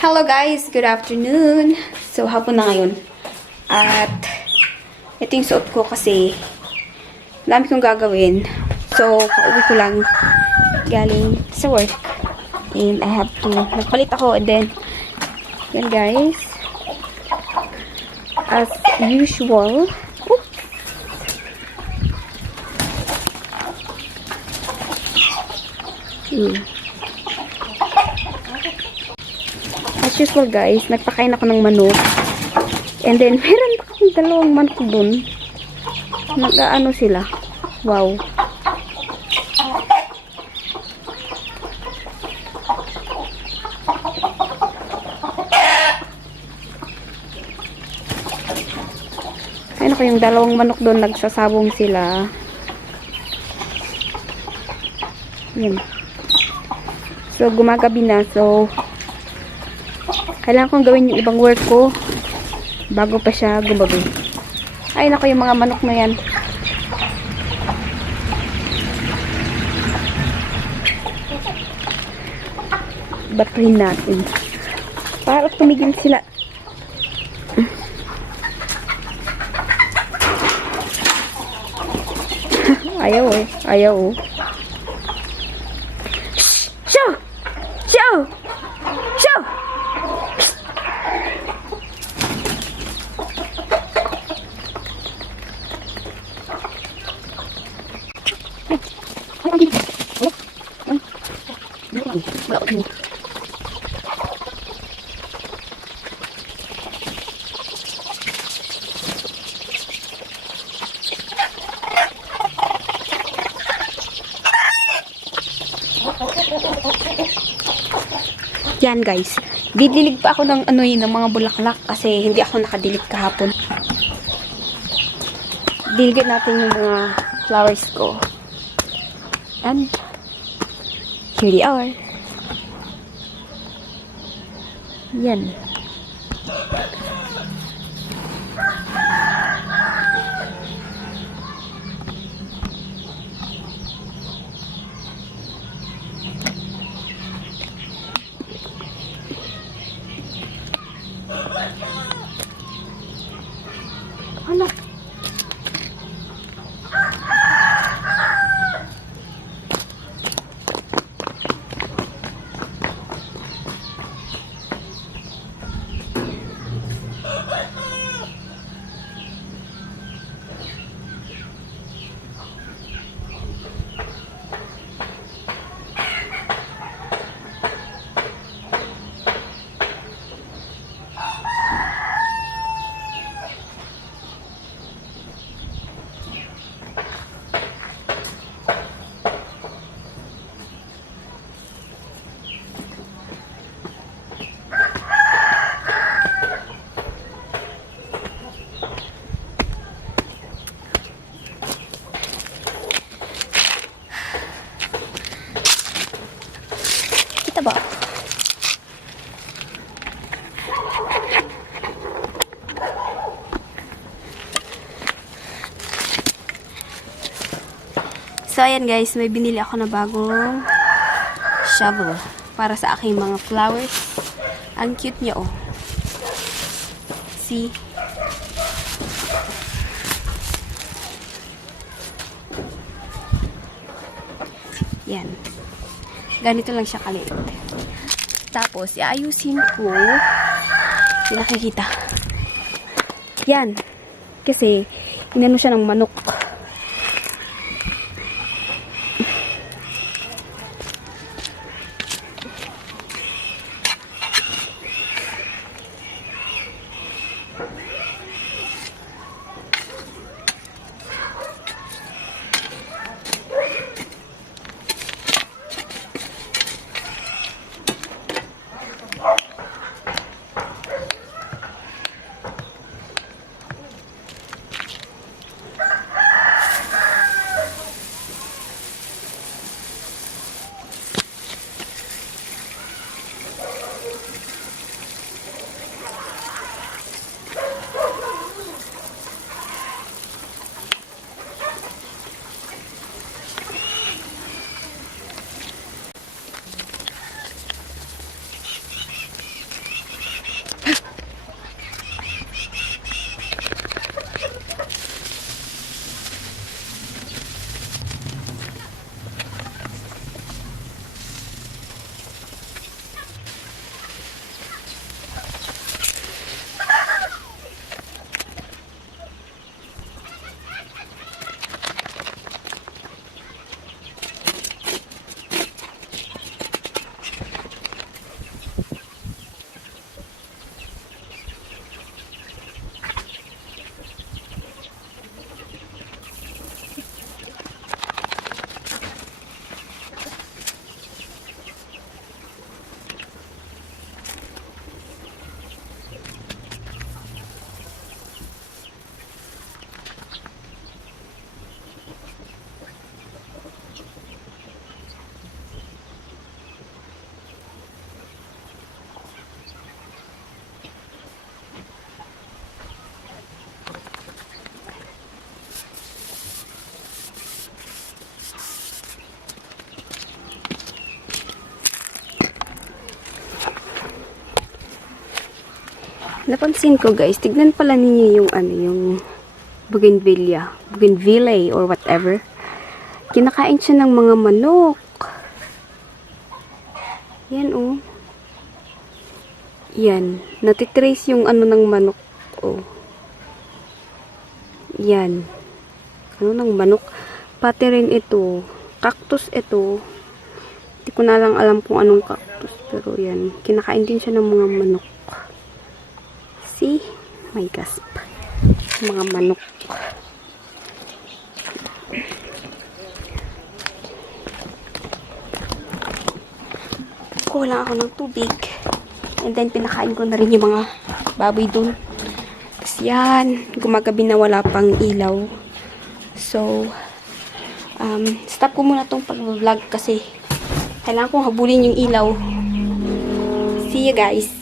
Hello guys! Good afternoon! So, hapon na ngayon. At, ito yung suot ko kasi dami kong gagawin. So, pauwi ko lang galing sa work. And I have to, nagpalit ako and then, yan guys. As usual, oops. As usual guys, nagpakain ako ng manok. And then, meron pa akong dalawang manok dun. Nag-ano sila. Wow. Ayun ako yung dalawang manok dun, nagsasabong sila. Yan. So, gumagabi na. So, kailangan kong gawin yung ibang work ko bago pa siya gumabi. Ay, nako yung mga manok na yan. Batuhin natin. Para tumigil sila. Ayaw eh. Ayaw oh. Show! Show! Show! Yan guys, didilig pa ako ng ano yun, ng mga bulaklak kasi hindi ako nakadilig kahapon. Diligin natin yung mga flowers ko. And here they are. Yan. Ano? Kita ba? So, ayan guys, may binili ako na bagong shovel para sa aking mga flowers. Ang cute niya, oh. See? Yan. Ganito lang siya kaliit. Tapos, iayusin ko. Hindi nakikita. Yan. Kasi, inano siya ng manok. Napansin ko guys, tignan pala ninyo yung yung bougainvillea or whatever. Kinakain siya ng mga manok. Yan oh. Yan, natitrace yung ng manok oh. Yan. Ng manok. Pati rin ito, cactus ito. Hindi ko na lang alam kung anong cactus, pero yan, kinakain din siya ng mga manok. See? May gasp. Mga manok. Kuha lang ako ng tubig. And then, pinakain ko na rin yung mga baboy dun. Tapos yan, gumagabi na wala pang ilaw. So, stop ko muna tong pag-vlog kasi kailangan kong habulin yung ilaw. See you guys!